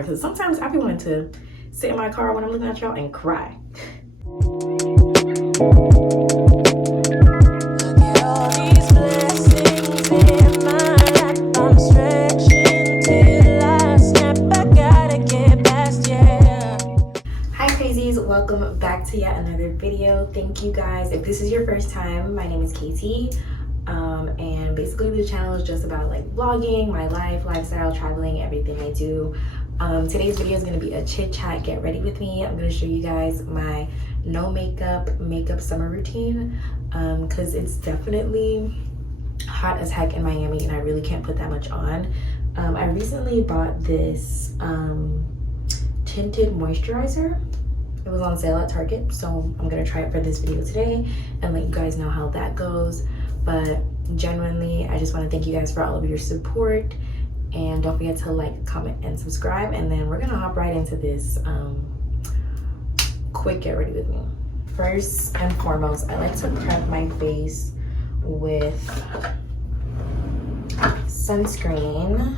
Because sometimes I be wanting to sit in my car when I'm looking at y'all and cry. Hi crazies, welcome back to yet another video. Thank you guys. If this is your first time, my name is Katie. And basically the channel is just about like vlogging, my life, lifestyle, traveling, everything I do. Today's video is going to be a chit chat, get ready with me. I'm going to show you guys my no makeup summer routine, because it's definitely hot as heck in Miami and I really can't put that much on. I recently bought this tinted moisturizer. It was on sale at Target, so I'm gonna try it for this video today and let you guys know how that goes. But genuinely, I just want to thank you guys for all of your support, and don't forget to like, comment, and subscribe. And then we're gonna hop right into this quick get ready with me. First and foremost, I like to prep my face with sunscreen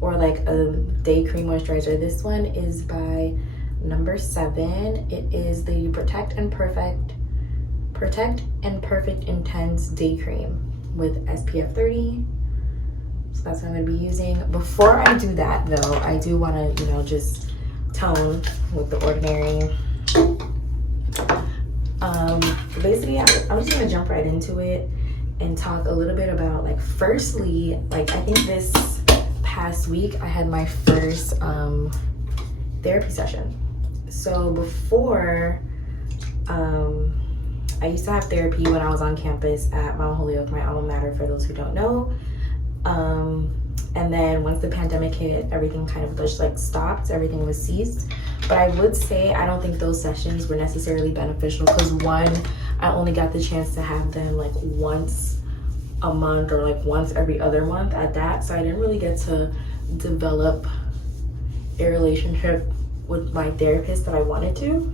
or like a day cream moisturizer. This one is by number 7. It is the Protect and Perfect Intense Day Cream with SPF 30. So that's what I'm gonna be using. Before I do that though, I do wanna, just tone with the Ordinary. Basically, I'm just gonna jump right into it and talk a little bit about, like, firstly, like, I think this past week I had my first therapy session. So before, I used to have therapy when I was on campus at Mount Holyoke, my alma mater, for those who don't know. And then once the pandemic hit, everything kind of just like stopped, everything was ceased. But I would say I don't think those sessions were necessarily beneficial because, one, I only got the chance to have them like once a month or like once every other month at that. So I didn't really get to develop a relationship with my therapist that I wanted to.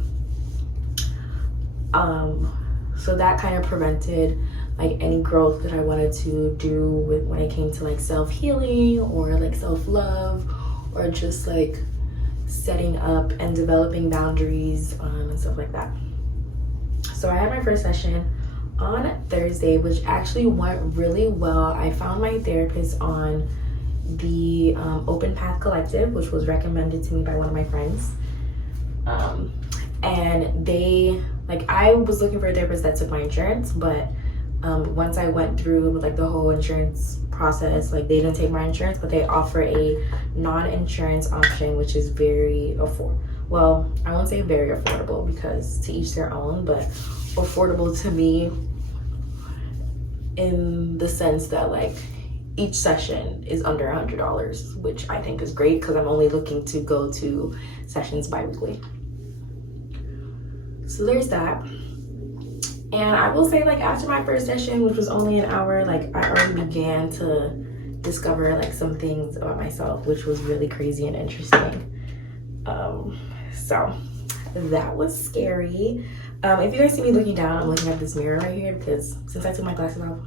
So that kind of prevented like any growth that I wanted to do with when it came to like self-healing or like self-love or just like setting up and developing boundaries and stuff like that. So I had my first session on Thursday, which actually went really well. I found my therapist on the Open Path Collective, which was recommended to me by one of my friends. And they, like, I was looking for a therapist that took my insurance, but once I went through like the whole insurance process, like, they didn't take my insurance, but they offer a non-insurance option, which is very well, I won't say very affordable because to each their own, but affordable to me in the sense that like each session is under $100, which I think is great because I'm only looking to go to sessions bi-weekly. So there's that. And I will say, like, after my first session, which was only an hour, like, I already began to discover like some things about myself, which was really crazy and interesting. So that was scary. If you guys see me looking down, I'm looking at this mirror right here because since I took my glasses off,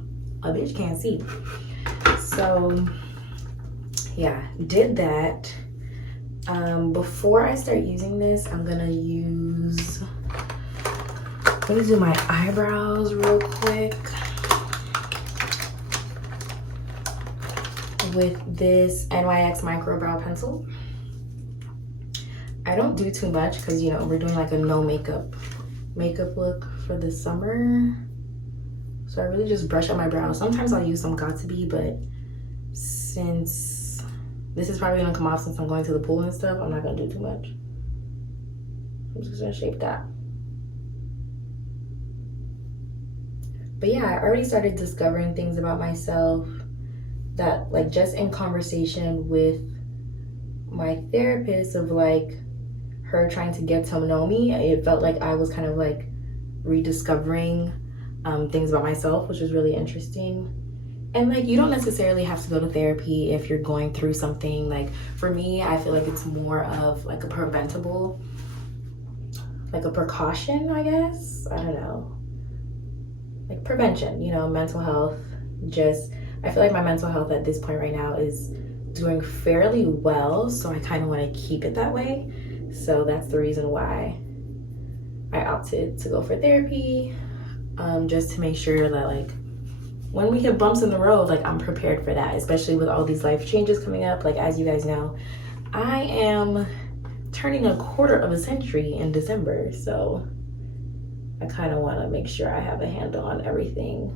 a bitch can't see. So yeah, did that. Before I start using this, I'm gonna do my eyebrows real quick with this NYX micro brow pencil. I don't do too much because, we're doing like a no makeup look for the summer. So I really just brush up my brows. Sometimes I'll use some Got2b, but since this is probably gonna come off since I'm going to the pool and stuff, I'm not gonna do too much. I'm just gonna shape that. But yeah, I already started discovering things about myself that, like, just in conversation with my therapist of like her trying to get to know me, it felt like I was kind of like rediscovering things about myself, which was really interesting. And like, you don't necessarily have to go to therapy if you're going through something. Like, for me, I feel like it's more of like a preventable, like a precaution, I guess. I don't know. Like prevention, mental health. I feel like my mental health at this point right now is doing fairly well, so I kind of want to keep it that way. So that's the reason why I opted to go for therapy, just to make sure that like when we hit bumps in the road, like I'm prepared for that, especially with all these life changes coming up. Like, as you guys know, I am turning a quarter of a century in December, so I kind of want to make sure I have a handle on everything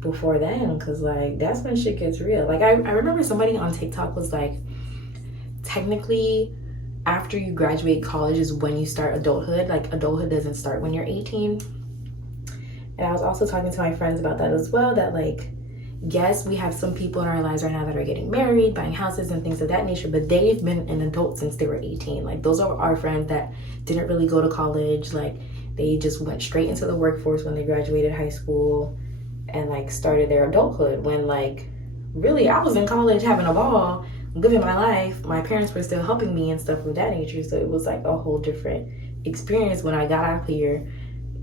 before then, because like that's when shit gets real. Like I remember somebody on TikTok was like, technically after you graduate college is when you start adulthood. Like, adulthood doesn't start when you're 18. And I was also talking to my friends about that as well, that like, yes, we have some people in our lives right now that are getting married, buying houses and things of that nature, but they've been an adult since they were 18. Like, those are our friends that didn't really go to college. Like, they just went straight into the workforce when they graduated high school and like started their adulthood, when like really I was in college having a ball, living my life. My parents were still helping me and stuff of that nature. So it was like a whole different experience when I got out here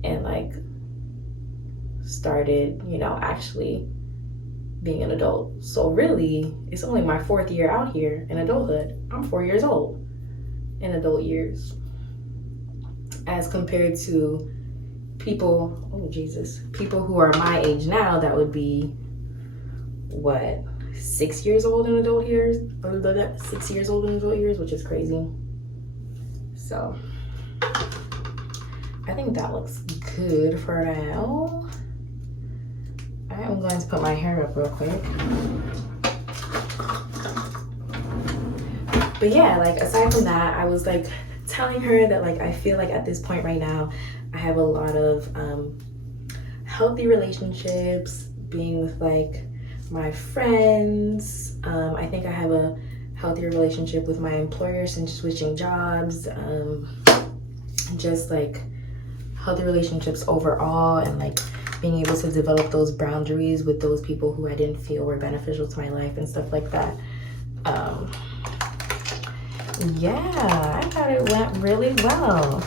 and like started, you know, actually being an adult. So really, it's only my 4th year out here in adulthood. I'm 4 years old in adult years, as compared to people, oh Jesus, people who are my age now that would be, what, 6 years old in adult years? 6 years old in adult years, which is crazy. So I think that looks good for now. I'm going to put my hair up real quick. But yeah, like aside from that, I was like telling her that like I feel like at this point right now I have a lot of healthy relationships, being with like my friends. I think I have a healthier relationship with my employer since switching jobs. Just like healthy relationships overall, and like being able to develop those boundaries with those people who I didn't feel were beneficial to my life and stuff like that. Yeah, I thought it went really well.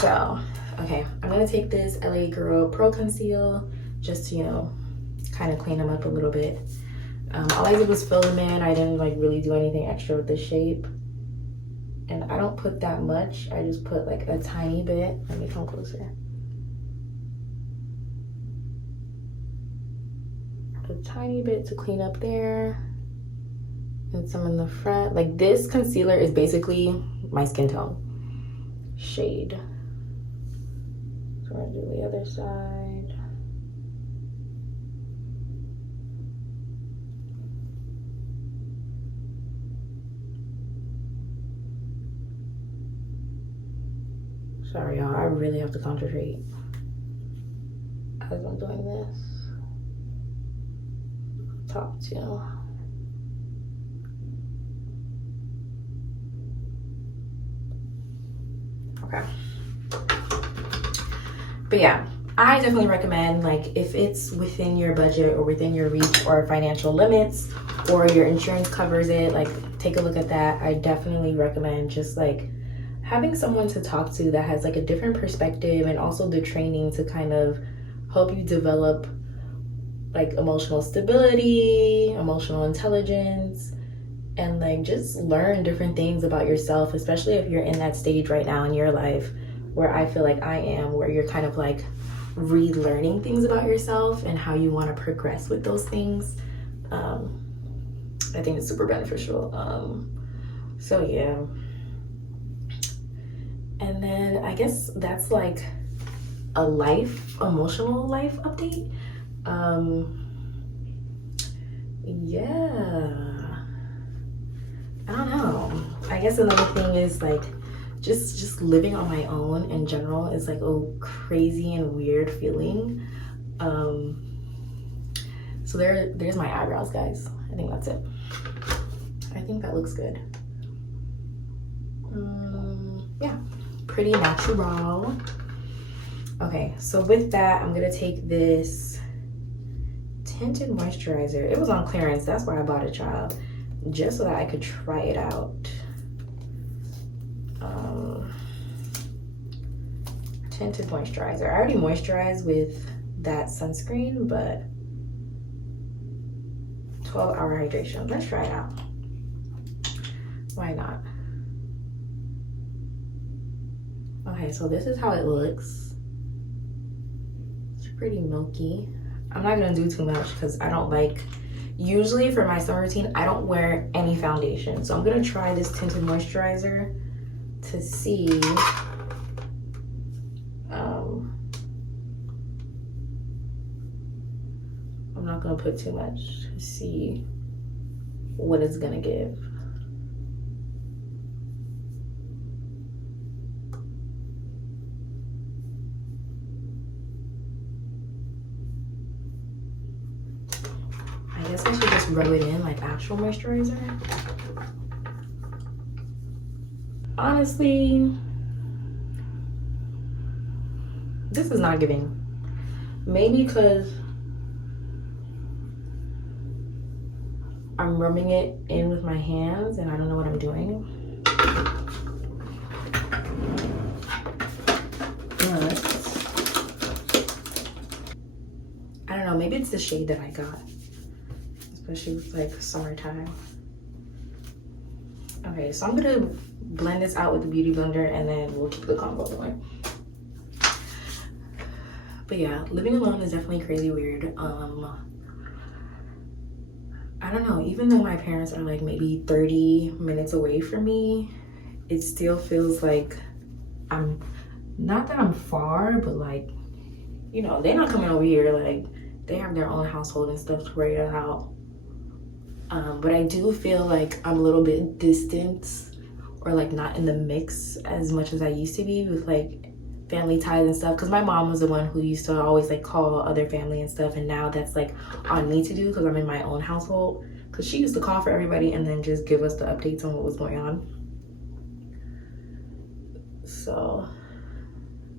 So, okay, I'm gonna take this LA Girl Pro Conceal just to, you know, kind of clean them up a little bit. All I did was fill them in. I didn't like really do anything extra with the shape. And I don't put that much. I just put like a tiny bit. Let me come closer. A tiny bit to clean up there. And some in the front. Like, this concealer is basically my skin tone shade. So I'm gonna do the other side. Sorry, y'all, I really have to concentrate as I'm doing this. Top two. Okay. But yeah, I definitely recommend, like, if it's within your budget or within your reach or financial limits, or your insurance covers it, like, take a look at that. I definitely recommend just like having someone to talk to that has like a different perspective, and also the training to kind of help you develop like emotional stability, emotional intelligence, and like just learn different things about yourself, especially if you're in that stage right now in your life where I feel like I am, where you're kind of like relearning things about yourself and how you want to progress with those things. I think it's super beneficial. So yeah. And then I guess that's like a emotional life update. Yeah, I don't know. I guess another thing is like just living on my own in general is like a crazy and weird feeling. So there's my eyebrows, guys. I think that's it. I think that looks good. Yeah, pretty natural. Okay, so with that, I'm gonna take this tinted moisturizer. It was on clearance, that's why I bought it, child, just so that I could try it out. Tinted moisturizer. I already moisturized with that sunscreen, but 12-hour hydration. Let's try it out. Why not? Okay, so this is how it looks. It's pretty milky. I'm not gonna do too much because I don't like, usually for my summer routine, I don't wear any foundation. So I'm gonna try this tinted moisturizer to see I'm not gonna put too much to see what it's gonna give. I guess I should just rub it in like actual moisturizer. Honestly, this is not giving. Maybe because I'm rubbing it in with my hands and I don't know what I'm doing. But I don't know, maybe it's the shade that I got, especially with like summertime. Okay, so I'm gonna blend this out with the beauty blender and then we'll keep the combo going. But yeah, living alone is definitely crazy weird. I don't know, even though my parents are like maybe 30 minutes away from me, it still feels like I'm, not that I'm far, but like, you know, they're not coming over here. Like, they have their own household and stuff to worry about. But I do feel like I'm a little bit distant or like not in the mix as much as I used to be with like family ties and stuff, because my mom was the one who used to always like call other family and stuff, and now that's like on me to do because I'm in my own household, because she used to call for everybody and then just give us the updates on what was going on. So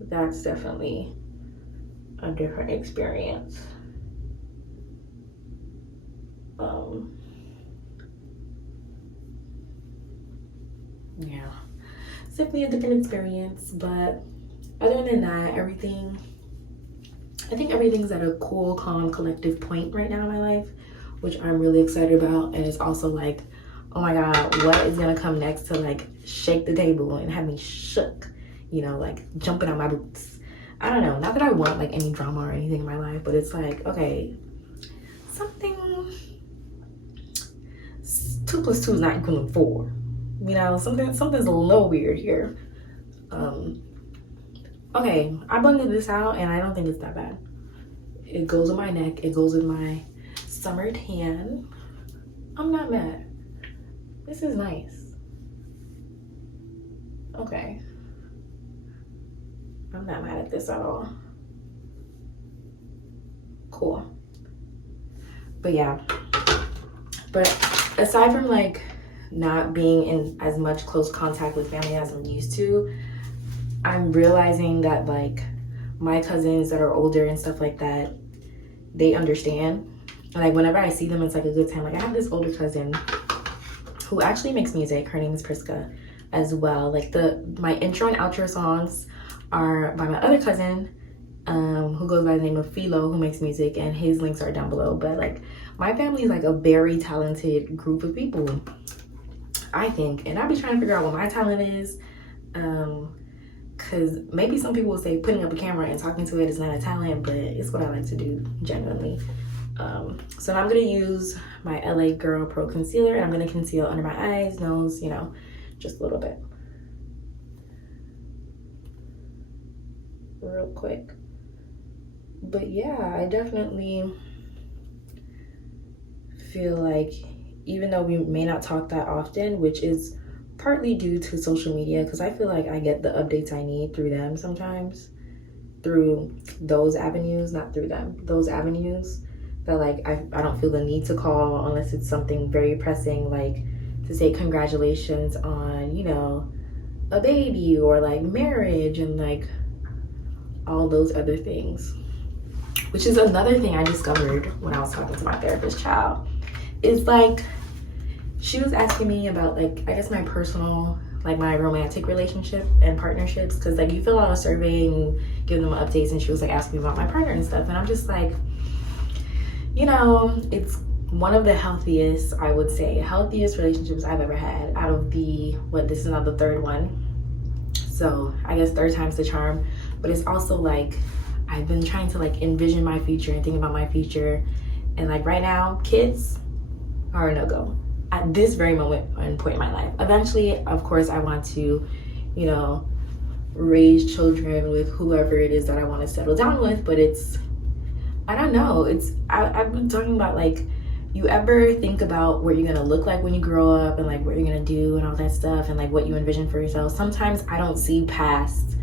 that's definitely a different experience. Yeah, it's definitely a different experience, but other than that, I think everything's at a cool, calm, collective point right now in my life, which I'm really excited about. And it's also like, oh my God, what is gonna come next to like shake the table and have me shook, you know, like jumping out my boots. I don't know, not that I want like any drama or anything in my life, but it's like, okay, something, 2 + 2 is not equal to 4. You know, something's a little weird here. Okay, I blended this out and I don't think it's that bad. It goes with my neck, it goes with my summer tan. I'm not mad. This is nice. Okay. I'm not mad at this at all. Cool. But yeah. But aside from like not being in as much close contact with family as I'm used to, I'm realizing that like my cousins that are older and stuff like that, they understand. Like whenever I see them, it's like a good time. Like I have this older cousin who actually makes music. Her name is Priska as well. Like my intro and outro songs are by my other cousin, who goes by the name of Philo, who makes music, and his links are down below. But like my family is like a very talented group of people, I think, and I'll be trying to figure out what my talent is, because maybe some people will say putting up a camera and talking to it is not a talent, but it's what I like to do genuinely. So now I'm gonna use my LA Girl Pro Concealer, and I'm gonna conceal under my eyes, nose, you know, just a little bit, real quick. But yeah, I definitely feel like, even though we may not talk that often, which is partly due to social media, because I feel like I get the updates I need through them sometimes, through those avenues, not through them, those avenues that like I don't feel the need to call unless it's something very pressing, like to say congratulations on, you know, a baby or like marriage and like all those other things. Which is another thing I discovered when I was talking to my therapist, child. It's like, she was asking me about like, I guess my personal, like my romantic relationship and partnerships, because like you fill out a survey and give them updates, and she was like asking me about my partner and stuff, and I'm just like, you know, it's one of the healthiest, I would say, healthiest relationships I've ever had out of this is now the third one. So I guess third time's the charm, but it's also like, I've been trying to like envision my future and think about my future. And like right now, kids are a no-go at this very moment and point in my life. Eventually, of course, I want to, you know, raise children with whoever it is that I want to settle down with, but I don't know, I've been talking about like, you ever think about what you're gonna look like when you grow up and like what you're gonna do and all that stuff and like what you envision for yourself? Sometimes I don't see past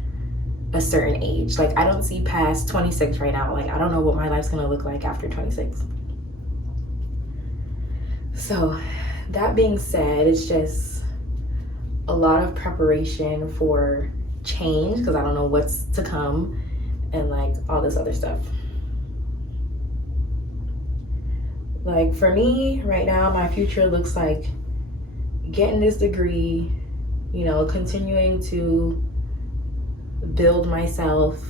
a certain age. Like I don't see past 26 right now. Like I don't know what my life's gonna look like after 26. So that being said, it's just a lot of preparation for change because I don't know what's to come and like all this other stuff. Like for me right now, my future looks like getting this degree, you know, continuing to build myself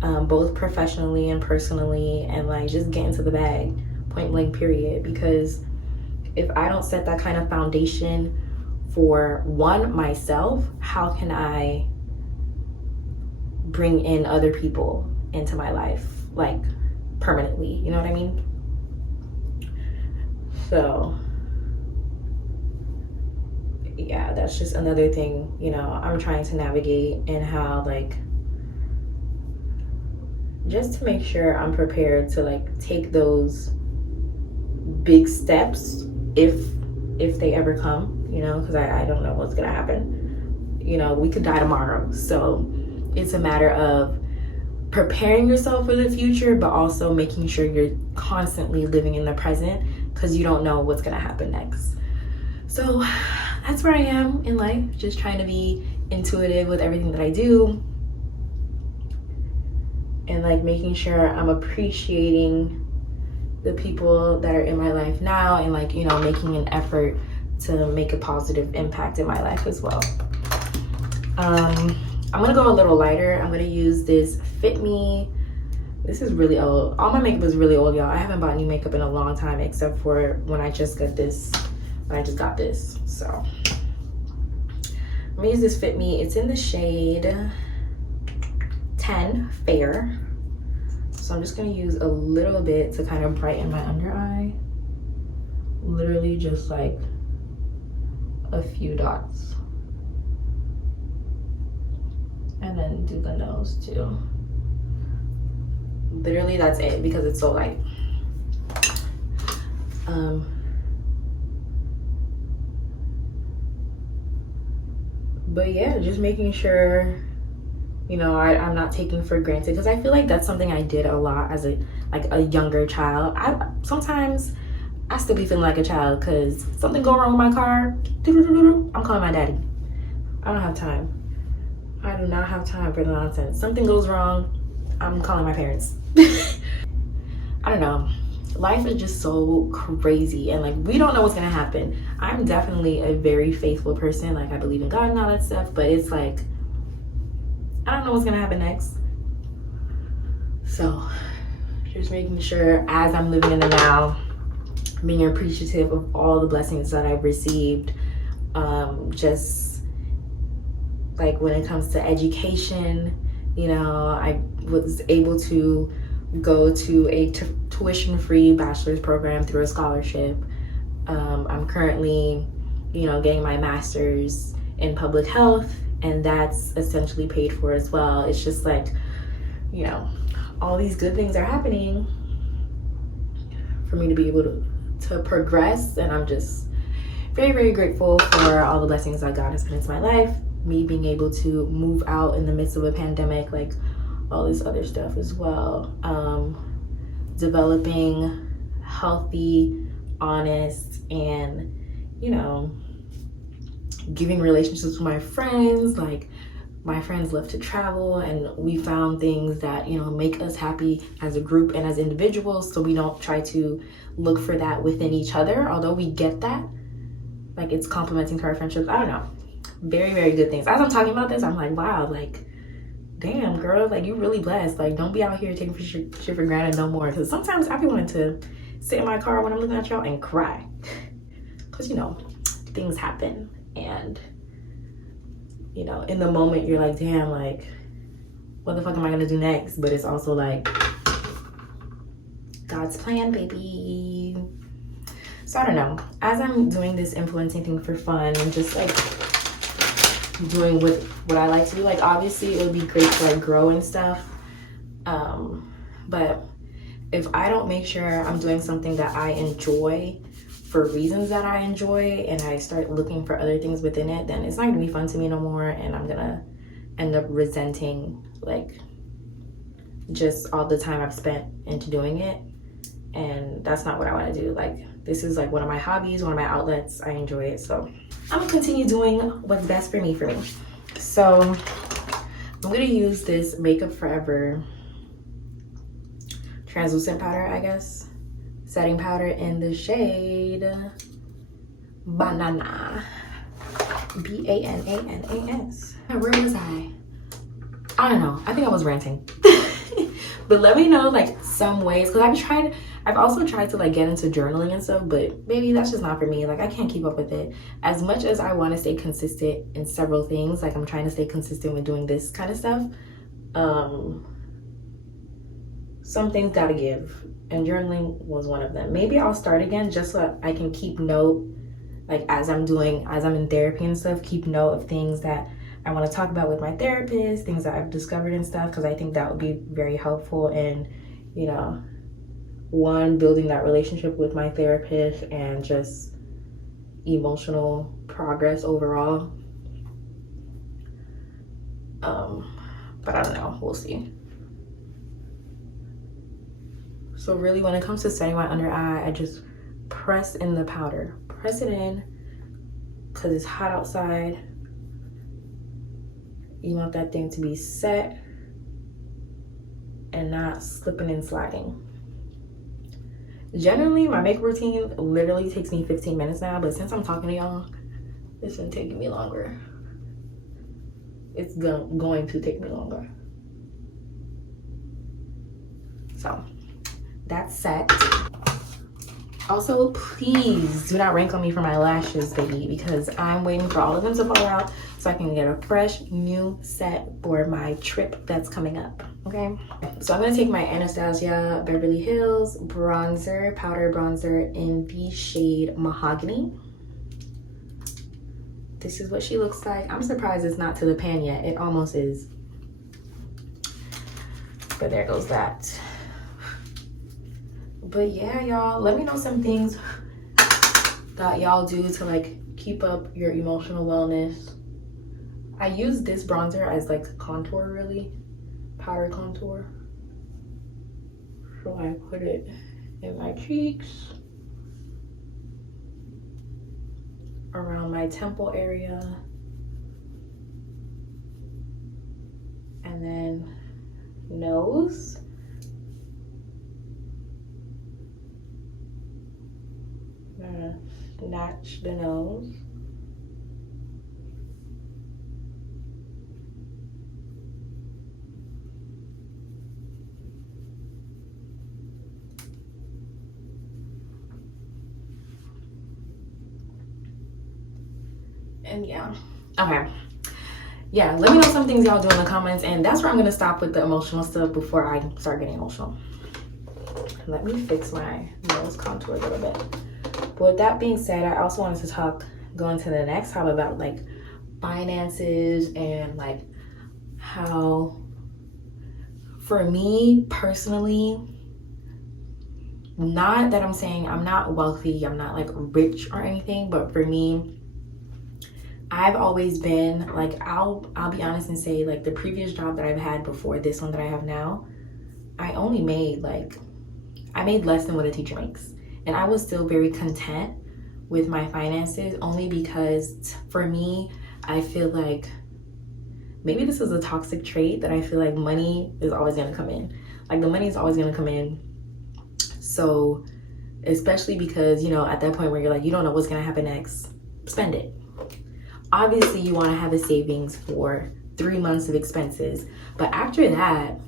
both professionally and personally, and like just getting to the bag, point blank period. Because if I don't set that kind of foundation for myself, how can I bring in other people into my life like permanently? You know what I mean? So yeah, that's just another thing, you know, I'm trying to navigate, and how like just to make sure I'm prepared to like take those big steps if they ever come, you know, because I don't know what's gonna happen. You know, we could die tomorrow, so it's a matter of preparing yourself for the future, but also making sure you're constantly living in the present, because you don't know what's gonna happen next. So that's where I am in life, just trying to be intuitive with everything that I do, and like making sure I'm appreciating the people that are in my life now, and like, you know, making an effort to make a positive impact in my life as well. I'm gonna go a little lighter. I'm gonna use this Fit Me. This is really old. All my makeup is really old, y'all. I haven't bought new makeup in a long time, except for when I just got this. So I'm gonna use this Fit Me. It's in the shade 10 Fair. So I'm just gonna use a little bit to kind of brighten my under eye. Literally just like a few dots. And then do the nose too. Literally that's it, because it's so light. But yeah, just making sure, you know, I'm not taking for granted, because I feel like that's something I did a lot as a younger child. Sometimes I still be feeling like a child, because something go wrong with my car, I'm calling my daddy. I don't have time. I do not have time for the nonsense. Something goes wrong, I'm calling my parents. I don't know. Life is just so crazy, and like we don't know what's gonna happen. I'm definitely a very faithful person. Like I believe in God and all that stuff, but it's like I don't know what's gonna happen next. So just making sure as I'm living in the now, being appreciative of all the blessings that I've received. Just like when it comes to education, you know, I was able to go to a tuition-free bachelor's program through a scholarship. I'm currently, you know, getting my master's in public health, and that's essentially paid for as well. It's just like, you know, all these good things are happening for me to be able to progress, and I'm just very, very grateful for all the blessings that God has put into my life. Me being able to move out in the midst of a pandemic, like all this other stuff as well. Developing healthy, honest, and, you know, giving relationships with my friends. Like my friends love to travel, and we found things that, you know, make us happy as a group and as individuals, so we don't try to look for that within each other, although we get that, like it's complementing to our friendships. I don't know, very, very good things. As I'm talking about this, I'm like, wow, like damn girl, like you really blessed. Like don't be out here taking shit for granted no more, because sometimes I be wanting to sit in my car when I'm looking at y'all and cry. Because, you know, things happen. And, you know, in the moment, you're like, damn, like, what the fuck am I going to do next? But it's also like, God's plan, baby. So I don't know. As I'm doing this influencing thing for fun and just like doing what I like to do, like obviously it would be great to like grow and stuff. But if I don't make sure I'm doing something that I enjoy for reasons that I enjoy, and I start looking for other things within it, then it's not gonna be fun to me no more, and I'm gonna end up resenting like just all the time I've spent into doing it. And that's not what I want to do. Like, this is like one of my hobbies, one of my outlets. I enjoy it, so I'm gonna continue doing what's best for me. So I'm gonna use this Makeup Forever translucent powder, I guess, setting powder in the shade Banana, Bananas. Where was I don't know. I think I was ranting. But let me know like some ways, because I've also tried to like get into journaling and stuff, but maybe that's just not for me. Like I can't keep up with it. As much as I want to stay consistent in several things, like I'm trying to stay consistent with doing this kind of stuff, some things gotta give, and journaling was one of them. Maybe I'll start again just so I can keep note, like as I'm in therapy and stuff, keep note of things that I want to talk about with my therapist, things that I've discovered and stuff, because I think that would be very helpful in, you know, one, building that relationship with my therapist and just emotional progress overall. But I don't know, we'll see. So really when it comes to setting my under eye, I just press in the powder. Press it in because it's hot outside. You want that thing to be set and not slipping and sliding. Generally, my makeup routine literally takes me 15 minutes now, but since I'm talking to y'all, it's been taking me longer. It's going to take me longer. So, that's set. Also, please do not rank on me for my lashes, baby, because I'm waiting for all of them to fall out so I can get a fresh new set for my trip that's coming up, okay? So I'm gonna take my Anastasia Beverly Hills bronzer, powder bronzer in the shade Mahogany. This is what she looks like. I'm surprised it's not to the pan yet. It almost is. But there goes that. But yeah, y'all, let me know some things that y'all do to like keep up your emotional wellness. I use this bronzer as like contour, really, powder contour. So I put it in my cheeks, around my temple area, and then nose. Snatch the nose. And yeah, okay. Yeah, let me know some things y'all do in the comments, and that's where I'm gonna stop with the emotional stuff before I start getting emotional. Let me fix my nose contour a little bit. But with that being said, I also wanted to go into the next time about like finances and like how, for me personally, not that I'm saying I'm not wealthy, I'm not like rich or anything, but for me, I've always been like, I'll be honest and say like the previous job that I've had before this one that I have now, I only made I made less than what a teacher makes. And I was still very content with my finances, only because for me, I feel like maybe this is a toxic trait that I feel like money is always gonna come in. Like the money is always gonna come in. So, especially because, you know, at that point where you're like, you don't know what's gonna happen next, spend it. Obviously you wanna have a savings for 3 months of expenses. But after that,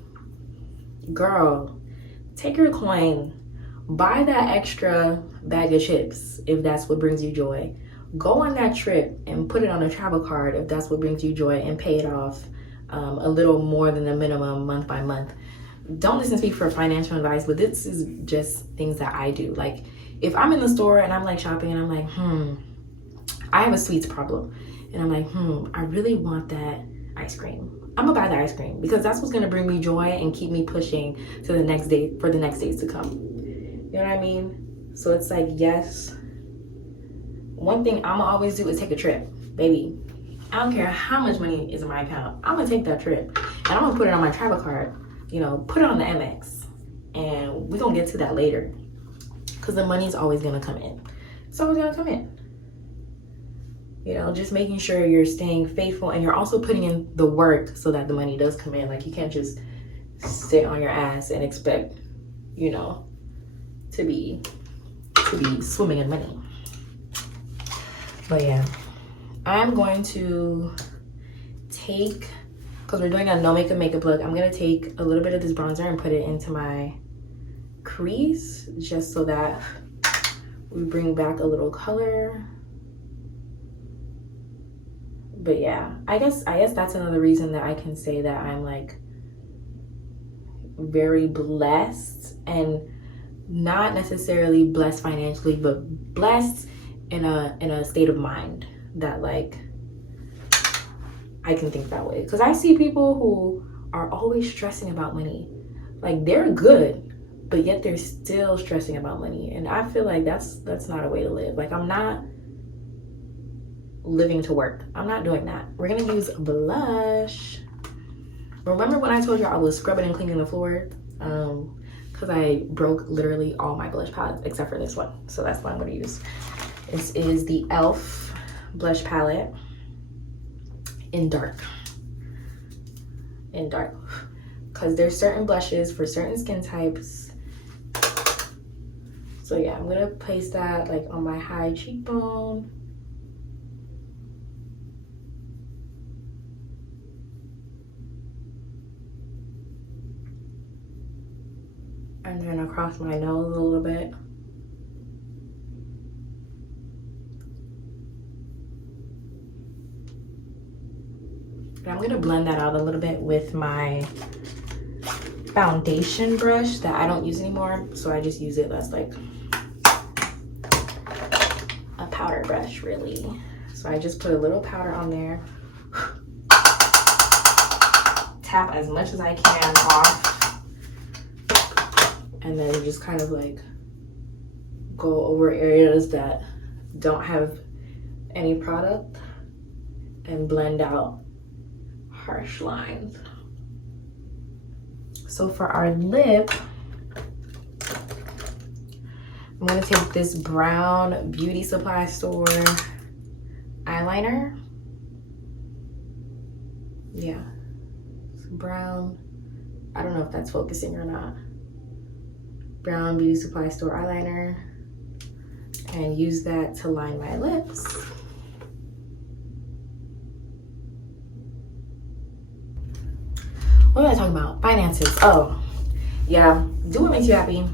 girl, take your coin, buy that extra bag of chips if that's what brings you joy. Go on that trip and put it on a travel card if that's what brings you joy, and pay it off a little more than the minimum month by month. Don't listen to me for financial advice, but this is just things that I do. Like, if I'm in the store and I'm like shopping and I'm like, I have a sweets problem, and I'm like, I really want that ice cream. I'm gonna buy the ice cream because that's what's gonna bring me joy and keep me pushing to the next day for the next days to come. You know what I mean? So it's like, yes, one thing I'm gonna always do is take a trip, baby. I don't care how much money is in my account. I'm gonna take that trip and I'm gonna put it on my travel card, you know, put it on the MX, and we're gonna get to that later because the money's always gonna come in. It's always gonna come in. You know, just making sure you're staying faithful and you're also putting in the work so that the money does come in. Like, you can't just sit on your ass and expect, you know, to be swimming in money. But yeah, I'm going to take, because we're doing a no makeup look, I'm gonna take a little bit of this bronzer and put it into my crease just so that we bring back a little color. But yeah, I guess that's another reason that I can say that I'm like very blessed, and not necessarily blessed financially, but blessed in a state of mind that like I can think that way. Because I see people who are always stressing about money. Like, they're good, but yet they're still stressing about money. And I feel like that's not a way to live. Like, I'm not living to work. I'm not doing that. We're gonna use blush. Remember when I told you I was scrubbing and cleaning the floor? Because I broke literally all my blush palettes except for this one. So that's what I'm gonna use. This is the e.l.f. blush palette in dark. Because there's certain blushes for certain skin types. So yeah, I'm gonna place that like on my high cheekbone. And then across my nose a little bit. And I'm gonna blend that out a little bit with my foundation brush that I don't use anymore. So I just use it as like a powder brush, really. So I just put a little powder on there. Tap as much as I can off. And then just kind of like go over areas that don't have any product and blend out harsh lines. So for our lip, I'm gonna take this brown beauty supply store eyeliner. Yeah, it's brown. I don't know if that's focusing or not. Brown beauty supply store eyeliner, and use that to line my lips. What am I talking about? Finances. Oh yeah, do what makes you happy.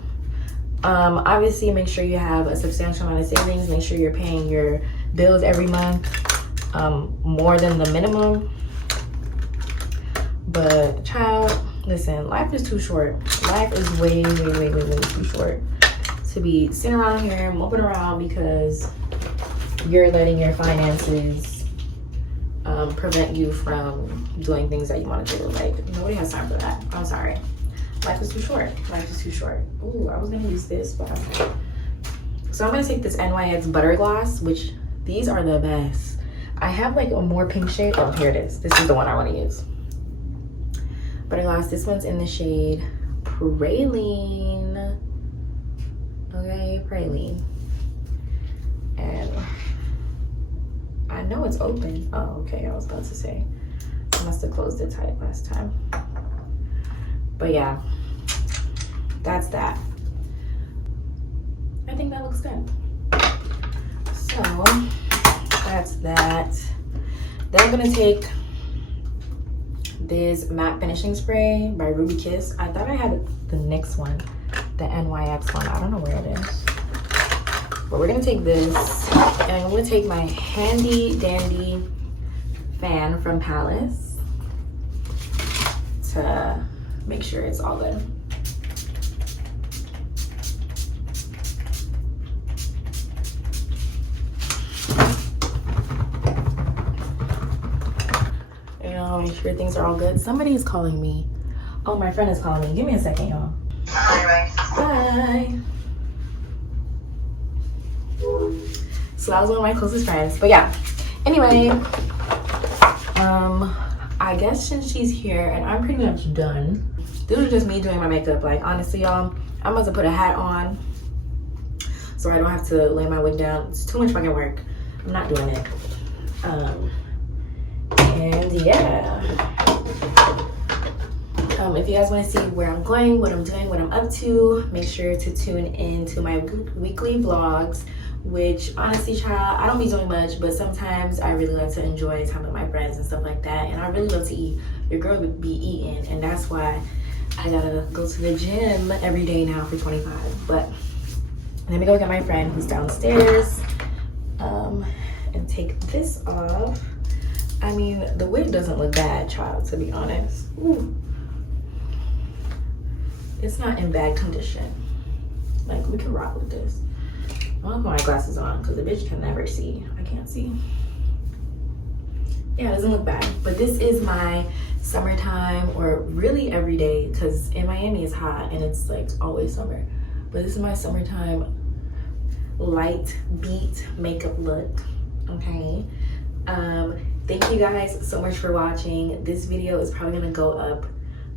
Obviously make sure you have a substantial amount of savings. Make sure you're paying your bills every month, more than the minimum. But child, listen, life is too short. Life is way too short to be sitting around here moping around because you're letting your finances prevent you from doing things that you want to do. Like, nobody has time for that. I'm sorry. Life is too short. Life is too short. Ooh, I was gonna use this, but so I'm gonna take this NYX Butter Gloss, which these are the best. I have like a more pink shade. Oh, here it is. This is the one I want to use. Butter Gloss. This one's in the shade Praline. Okay, Praline. And I know it's open. Oh, okay. I was about to say I must have closed it tight last time. But yeah, that's that. I think that looks good. So that's that. Then I'm gonna take this matte finishing spray by Ruby Kiss. I thought I had the NYX one, the NYX one. I don't know where it is. But we're gonna take this, and I'm gonna take my handy dandy fan from Palace to make sure it's all good. Make sure things are all good. Somebody is calling me. Oh, my friend is calling me. Give me a second, y'all. Bye. So that was one of my closest friends. But yeah, anyway, I guess since she's here and I'm pretty much done, this was just me doing my makeup. Like, honestly, y'all, I'm about to put a hat on so I don't have to lay my wig down. It's too much fucking work. I'm not doing it. And yeah, if you guys want to see where I'm going, what I'm doing, what I'm up to, make sure to tune in to my weekly vlogs, which honestly, child, I don't be doing much, but sometimes I really like to enjoy time with my friends and stuff like that. And I really love to eat. Your girl would be eating, and that's why I gotta go to the gym every day now for 25. But let me go get my friend who's downstairs and take this off. I mean, the wig doesn't look bad, child, to be honest. Ooh. It's not in bad condition. Like, we can rock with this. I don't put my glasses on because the bitch can never see. I can't see. Yeah, it doesn't look bad. But this is my summertime, or really every day, because in Miami it's hot and it's like always summer. But this is my summertime light beat makeup look, okay? Thank you guys so much for watching. This video is probably gonna go up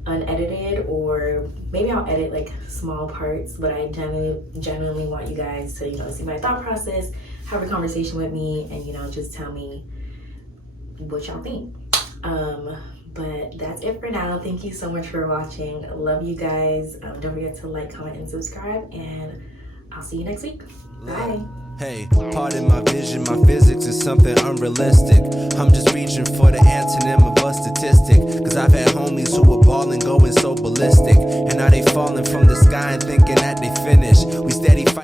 unedited, or maybe I'll edit like small parts, but I genuinely want you guys to, you know, see my thought process, have a conversation with me, and, you know, just tell me what y'all think. But that's it for now. Thank you so much for watching. Love you guys. Don't forget to like, comment, and subscribe, and I'll see you next week. Bye. Hey, pardon my vision, my physics is something unrealistic. I'm just reaching for the antonym of a statistic. Cause I've had homies who were balling, going so ballistic. And now they falling from the sky and thinking that they finished. We steady fight.